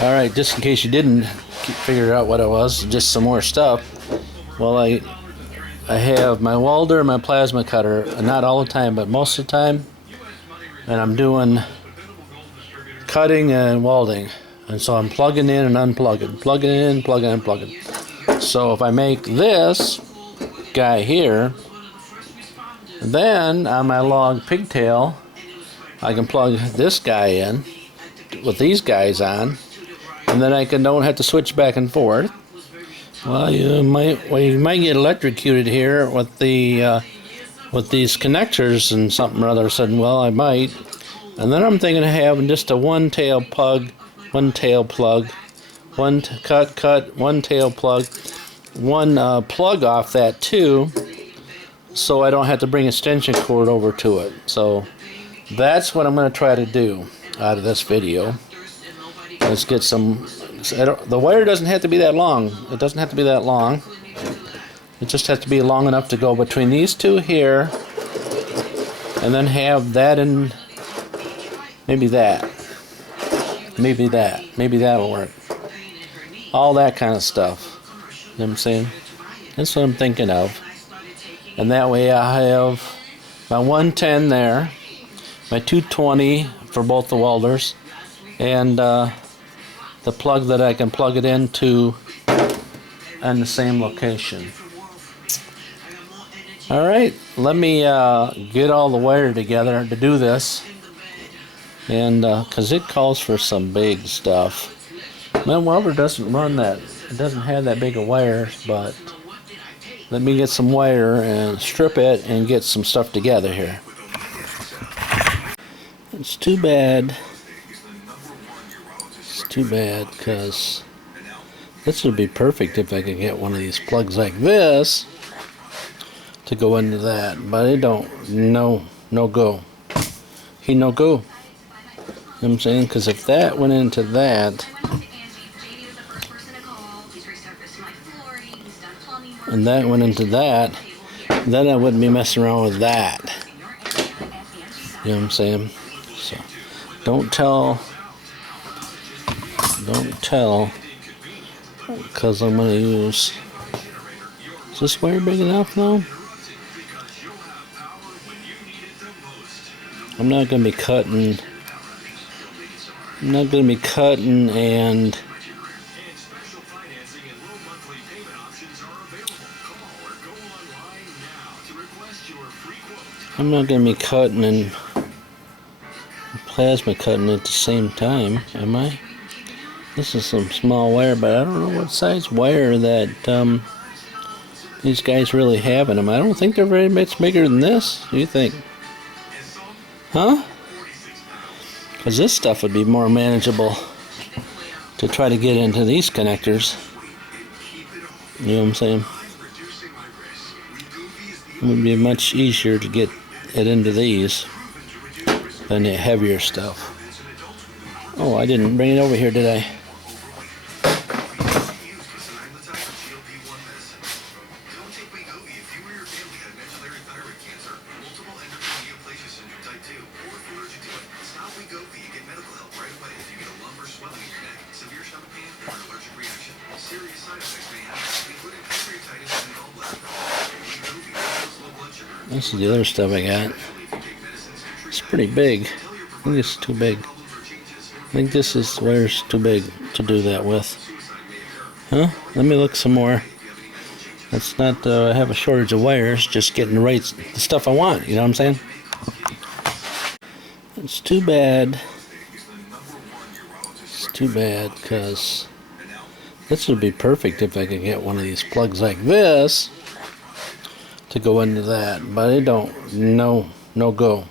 Alright, just in case you didn't figure out what it was, just some more stuff. Well, I have my welder and my plasma cutter, not all the time, but most of the time, and I'm doing cutting and welding. And so I'm plugging in and unplugging, plugging in, plugging in, plugging. So if I make this guy here, then on my log pigtail, I can plug this guy in with these guys on, and then I don't have to switch back and forth. Well, you might get electrocuted here with the with these connectors and something or other. Sudden, well, I might. And then I'm thinking of having just a one tail plug, one tail plug, one plug off that too, so I don't have to bring extension cord over to it. So that's what I'm going to try to do out of this video. Let's get some. The wire doesn't have to be that long. It doesn't have to be that long. It just has to be long enough to go between these two here, and then have that in. Maybe that. Maybe that'll work. All that kind of stuff. You know what I'm saying? That's what I'm thinking of. And that way I have my 110 there, my 220 for both the welders, and the plug that I can plug it into in the same location. Alright, let me get all the wire together to do this. And because it calls for some big stuff. My welder doesn't run that. It doesn't have that big of wires, but let me get some wire and strip it and get some stuff together here. It's too bad. It's too bad because this would be perfect if I could get one of these plugs like this to go into that, but it don't. No go. He no go. You know what I'm saying? Because if that went into that, and that went into that, then I wouldn't be messing around with that. You know what I'm saying? So, don't tell, because I'm going to use, is this wire big enough now? I'm not going to be cutting. I'm not going to be cutting and plasma cutting at the same time, am I? This is some small wire, but I don't know what size wire that these guys really have in them. I don't think they're very much bigger than this. What do you think? Huh? Because this stuff would be more manageable to try to get into these connectors. You know what I'm saying? It would be much easier to get it into these than the heavier stuff. Oh, I didn't bring it over here, did I? This is the other stuff I got. It's pretty big. I think it's too big. I think this is wire's too big to do that with. Huh? Let me look some more. That's not, I have a shortage of wires, just getting the stuff I want, you know what I'm saying? It's too bad. It's too bad, because this would be perfect if I could get one of these plugs like this to go into that, but it don't. No go.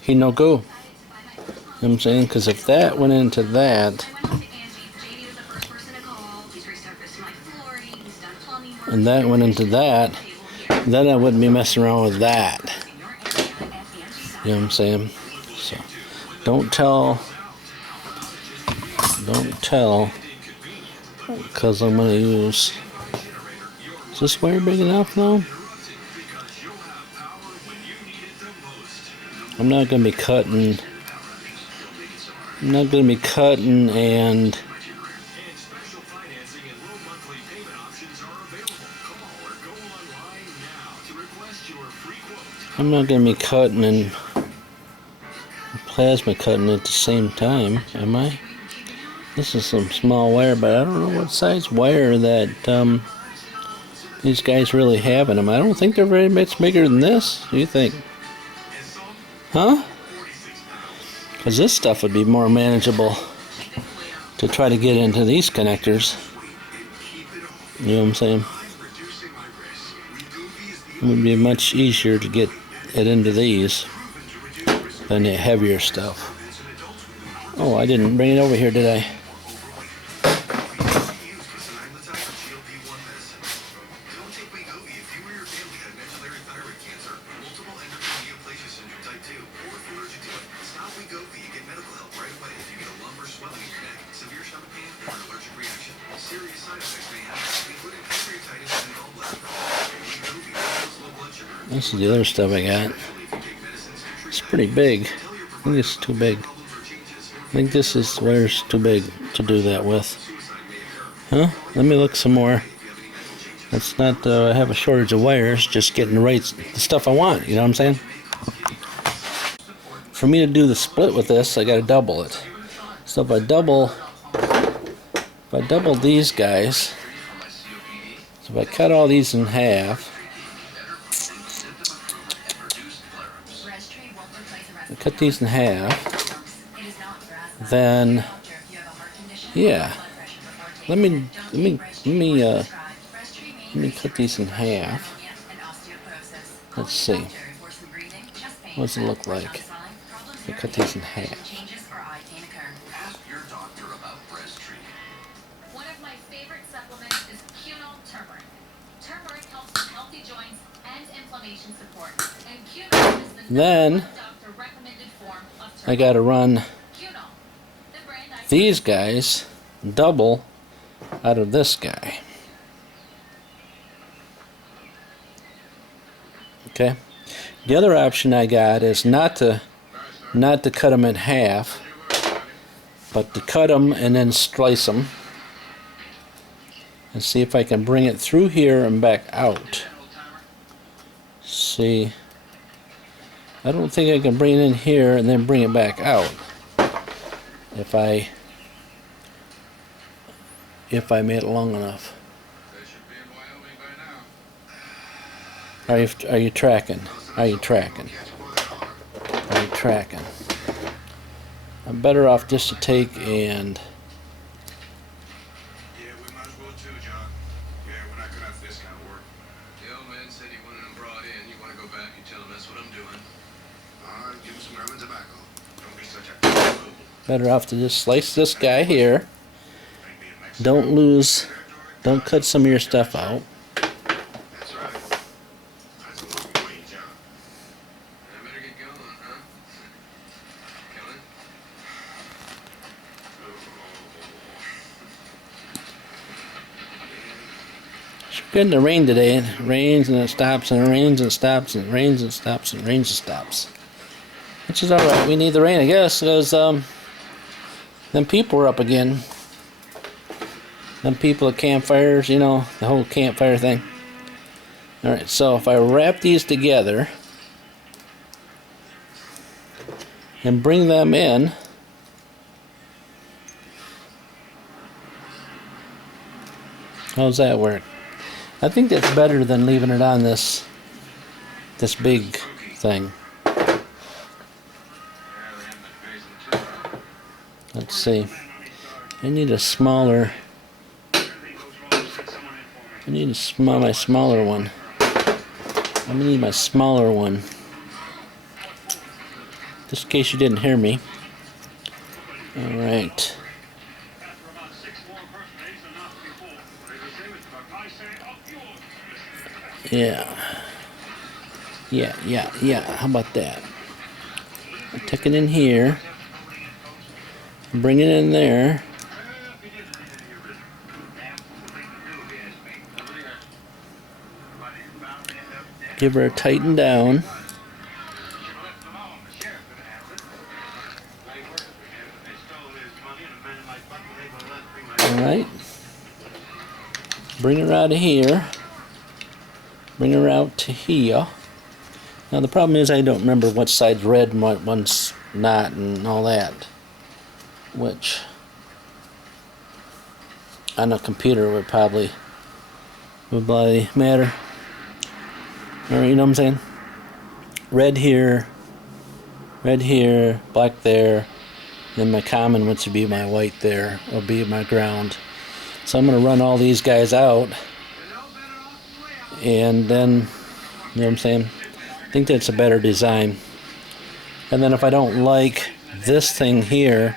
He no go. You know what I'm saying? Because if that went into that, and that went into that, then I wouldn't be messing around with that. You know what I'm saying? So, don't tell, because I'm going to use, is this wire big enough now? I'm not going to be cutting I'm not going to be cutting and plasma cutting at the same time, am I? This is some small wire, but I don't know what size wire that these guys really have in them. I don't think they're very much bigger than this. What do you think? Huh? Because this stuff would be more manageable to try to get into these connectors. You know what I'm saying? It would be much easier to get it into these than the heavier stuff. Oh, I didn't bring it over here, did I? This is the other stuff I got. It's pretty big. I think it's too big. I think this is wire's too big to do that with. Huh? Let me look some more. It's not I have a shortage of wires, just getting the stuff I want, you know what I'm saying? For me to do the split with this, I gotta double it. So if I double these guys, so if I cut all these in half, cut these in half, then yeah, let me cut these in half. Let's see, what does it look like if I cut these in half? One of my favorite supplements is turmeric. Turmeric helps with healthy joints and inflammation support. And is the then I gotta run these guys double out of this guy. Okay. The other option I got is not to cut them in half, but to cut them and then slice them and see if I can bring it through here and back out. See, I don't think I can bring it in here and then bring it back out if I made it long enough. Are you tracking? Are you tracking? Are you tracking? I'm better off just to take and better off to just slice this guy here. Don't cut some of your stuff out. It's getting the rain today. It rains and it stops and it rains and it stops and it rains and it stops and it rains and stops. Which is alright. We need the rain, I guess, because them people are up again. Them people at campfires, you know, the whole campfire thing. Alright, so if I wrap these together and bring them in, how's that work? I think that's better than leaving it on this big thing. Let's see. I need a smaller. I need my smaller one. I'm gonna need my smaller one. Just in case you didn't hear me. All right. Yeah. How about that? Take it in here. Bring it in there. Give her a tighten down. Alright. Bring her out of here. Bring her out to here. Now the problem is I don't remember what side's red and what one's not and all that. Which on a computer would probably matter. Or, you know what I'm saying? Red here, black there, then my common, which would be my white there, will be my ground. So I'm going to run all these guys out, and then, you know what I'm saying? I think that's a better design. And then if I don't like this thing here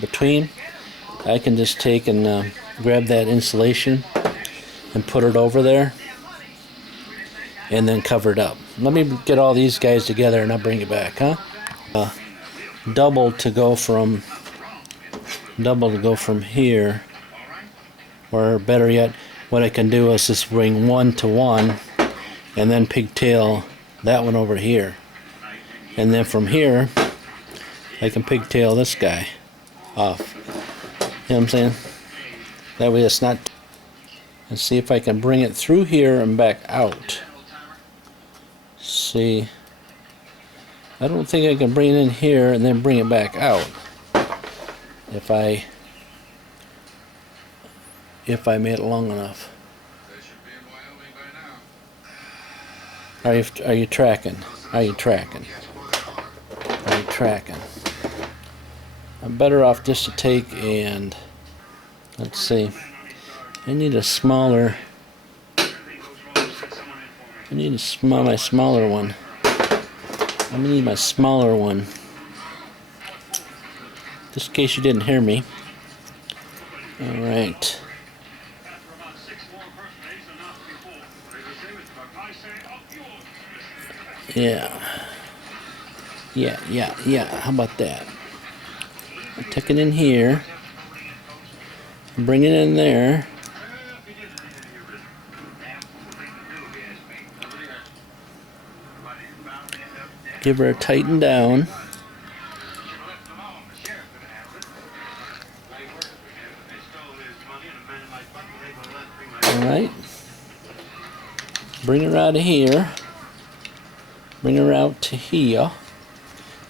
between, I can just take and grab that insulation and put it over there and then cover it up. Let me get all these guys together and I'll bring it back, huh? Double to go from here, or better yet, what I can do is just bring 1 to 1 and then pigtail that one over here, and then from here I can pigtail this guy off. You know what I'm saying? That way it's not. And see if I can bring it through here and back out. See, I don't think I can bring it in here and then bring it back out. If I made it long enough. Are you tracking? Are you tracking? Are you tracking? I'm better off just to take and let's see. I need a smaller. I need my smaller one. I need my smaller one. Just in case you didn't hear me. Alright. Yeah. How about that? I'll tuck it in here. Bring it in there. Give her a tighten down. Alright. Bring her out of here. Bring her out to here.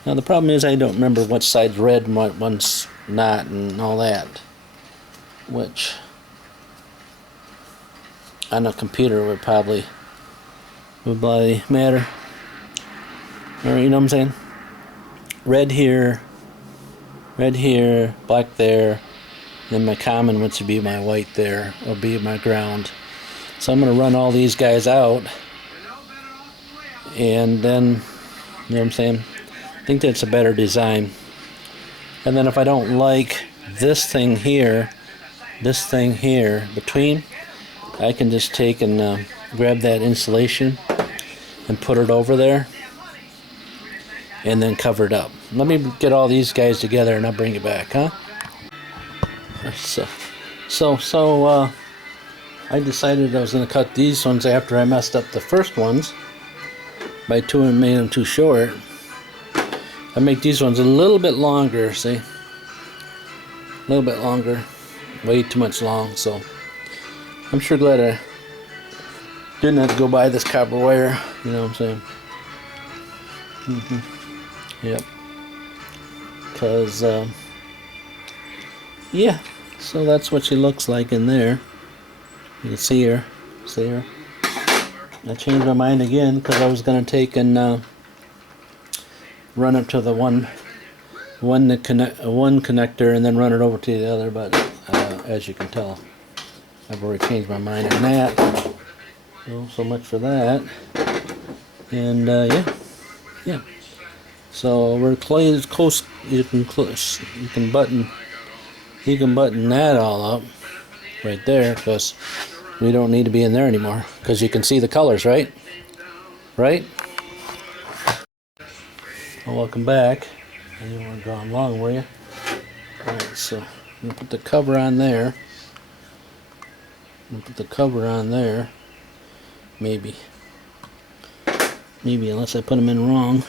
Now the problem is I don't remember what side's red and what one's not and all that. Which on a computer would probably matter. Or, you know what I'm saying? Red here, black there, then my common, which would be my white there, will be my ground. So I'm going to run all these guys out, and then, you know what I'm saying? I think that's a better design. And then if I don't like this thing here between, I can just take and grab that insulation and put it over there and then cover it up. Let me get all these guys together and I'll bring it back, huh? So I decided I was going to cut these ones after I messed up the first ones by made them too short. I make these ones a little bit longer, see? A little bit longer. Way too much long, so I'm sure glad I didn't have to go buy this copper wire, you know what I'm saying? Yep. Because, yeah. So that's what she looks like in there. You can see her. See her? I changed my mind again because I was going to take and run up to the one connector and then run it over to the other. But as you can tell, I've already changed my mind on that. So much for that. And yeah. So we're close. You can button that all up right there because we don't need to be in there anymore because you can see the colors, right? Well, welcome back. You weren't gone long, were you? All right, so I'm gonna put the cover on there. Maybe unless I put them in wrong.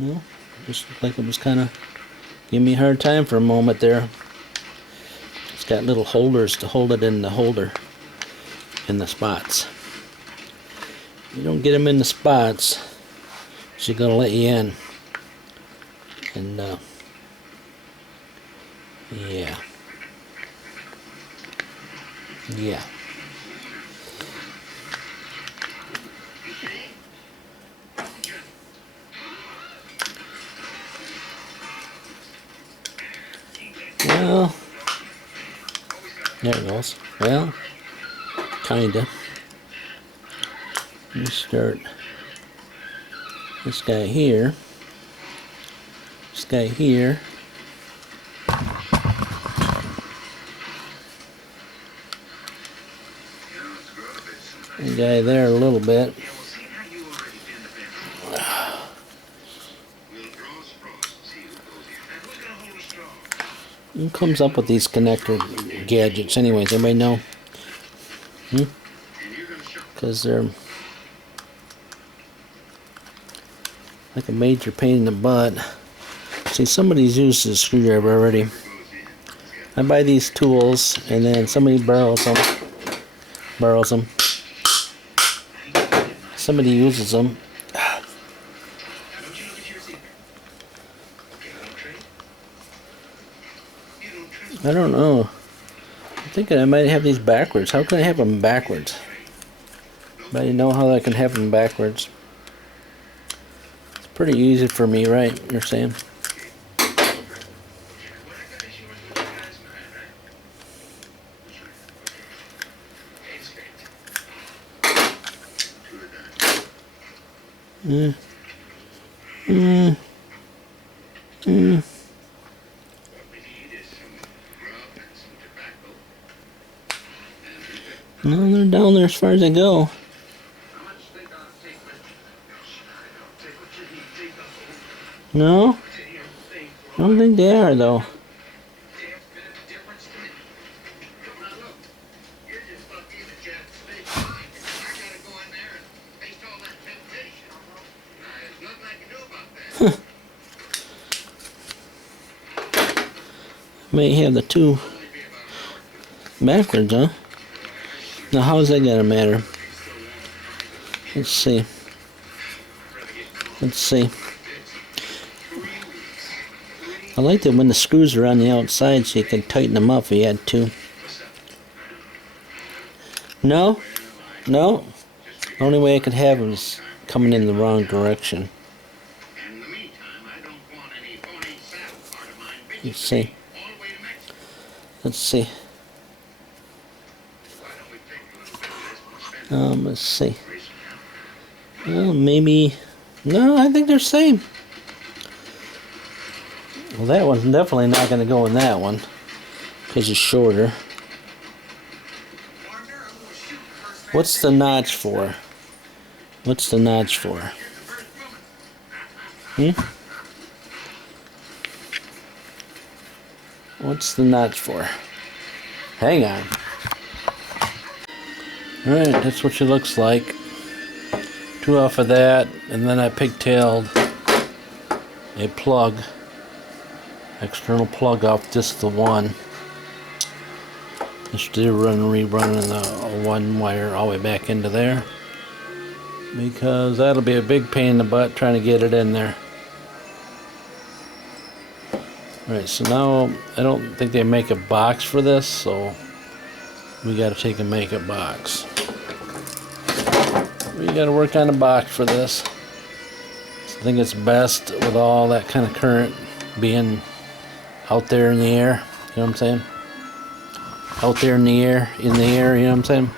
No, just looked like it was kind of Give me a hard time for a moment there. It's got little holders to hold it in the holder in the spots. You don't get them in the spots, she's gonna let you in. And yeah. Well, there it goes. Well, kinda. Let me start this guy here. This guy here. The guy there a little bit. Who comes up with these connector gadgets anyways? Anybody know? Because they're like a major pain in the butt. See, somebody's used this screwdriver already. I buy these tools and then somebody borrows them. Somebody uses them. I don't know. I'm thinking I might have these backwards. How can I have them backwards? Anybody know how I can have them backwards? It's pretty easy for me, right? You're saying? No, they're down there as far as they go. No? I don't think they are, though. May have the two backwards, huh? Now, how's that gonna matter? Let's see. I like that when the screws are on the outside so you can tighten them up if you had to. No? No? The only way I could have them is coming in the wrong direction. Let's see. Let's see. Well, maybe. No, I think they're the same. Well, that one's definitely not going to go in that one because it's shorter. What's the notch for? What's the notch for? What's the notch for? Hang on. Alright, that's what she looks like. Two off of that, and then I pigtailed a plug, external plug off just the one. Instead of rerunning the one wire all the way back into there, because that'll be a big pain in the butt trying to get it in there. Alright, so now I don't think they make a box for this, so we got to take and make a box. We got to work on a box for this. I think it's best with all that kind of current being out there in the air. You know what I'm saying? Out there in the air, you know what I'm saying?